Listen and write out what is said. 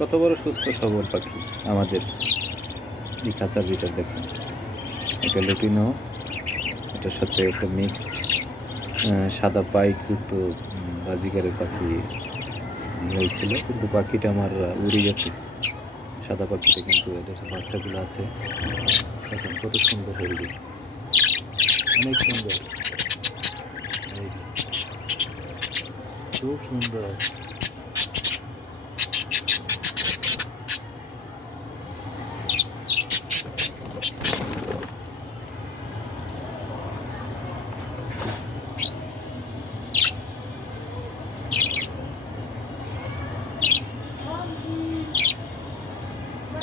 কত বড় সুস্থ সবল পাখি আমাদের এই খাঁচার ভিতর দেখেন। এটা লুটিনো, এটার সাথে একটা মিক্সড সাদা পাইট যুক্ত বাজিগারের পাখি হয়েছিল, কিন্তু পাখিটা আমার উড়ে গেছে। সাদা পাখিটা কিন্তু এদের বাচ্চাগুলো আছে, দেখেন কত সুন্দর হেলদি, অনেক সুন্দর, এই যে খুব সুন্দর।